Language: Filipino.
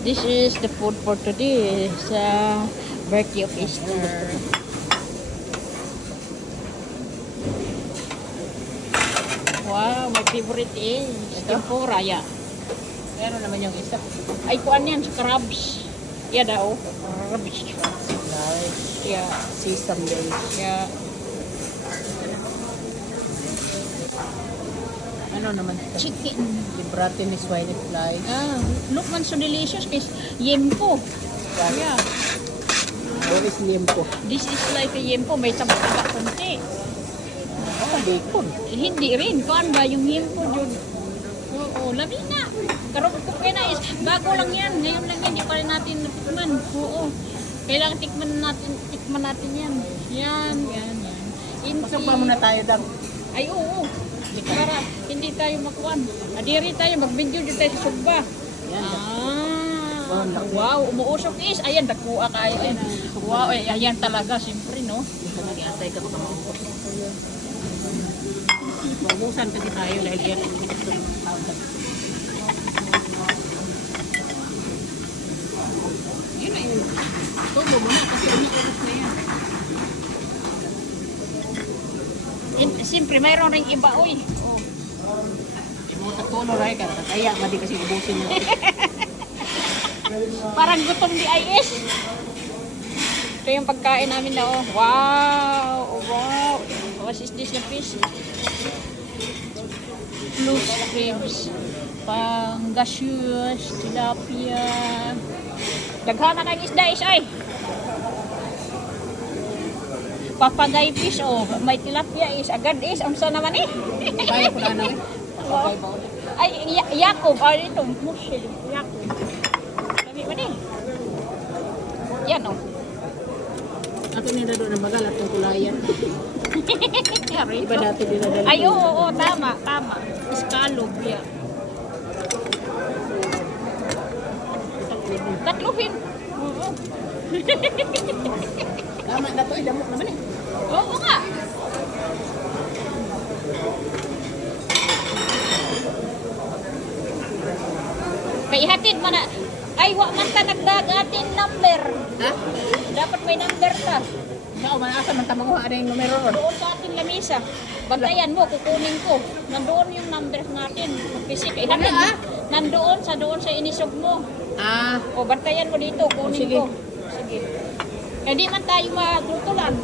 This is the food for today. Sa birthday of Easter. Wow, my favorite is tempura, yeah. Meron naman yung isa. Ay, kuan yan, crabs. Yeah daw. Crabs. Like Yeah, sesame base. yeah. Ano naman ito? Chicken. Librate ni swine flies. Ah, look man so delicious. Kay yempo. Yeah. What is limpo? This is like a yempo. May taba-taba konti. Oh, bacon. Hindi rin. Kuan ba yung yempo yun? Oo, labi na. Pero kung kaya na is, bago lang yan. Ngayon lang yan. Hindi pa rin natin natikman. Oo. Kailangan tikman natin yan. Yan. Pasok pa muna tayo daw. Ay, oo. Para hindi tayo makuan. Adiri tayo, mag-video dito tayo sa Sugba. Yan. Wow, umuusok is. Ayan, dakuha kayo. Wow, ayan talaga. Siyempre, no? Nag-iatay ka pa maupos. Mabusan kasi tayo dahil yan ang ito. Yun na yun. Tubo mo na kasi umiuros na yan. Siyempre, mayroon ring iba, uy. Oh. Mo tatulo ray ka. Kaya madi kasi ubusin mo. Parang gutom di IS. Ito yung pagkain namin na, oh. Wow! Wow! What is this na fish? Blue crabs. Pangasius, tilapia. Daghana kayong isda is ay. Papagay fish, oh. May tilapia is. Agad is. Amsa naman eh. Kaya ko na namin. Okay ba? Ay, Yakob. Ay, ito. Mushel. Yakob. Dami man eh. Yan, oh. Ato nila doon ang bagal at yung kulayan. Iba dati dinadala. Ay, oo, tama. Escalog, yeah. Tatlupin. Oo. Tama na to, damok naman eh. Oo nga. May ihatid mo na. Ay, wa man ta nagdagatin number. Ha? Dapat may number ka. Ikaw, manasa man tamang ano yung numero ron. Doon sa ating lamisa. Bantayan mo, kukunin ko. Nandoon yung number natin. Mag-pisik. Ihatid mo. Nandoon sa inisog mo. Ah, O, bantayan mo dito. Kunin sige. ko. Sige. Hindi man tayo maglutulan.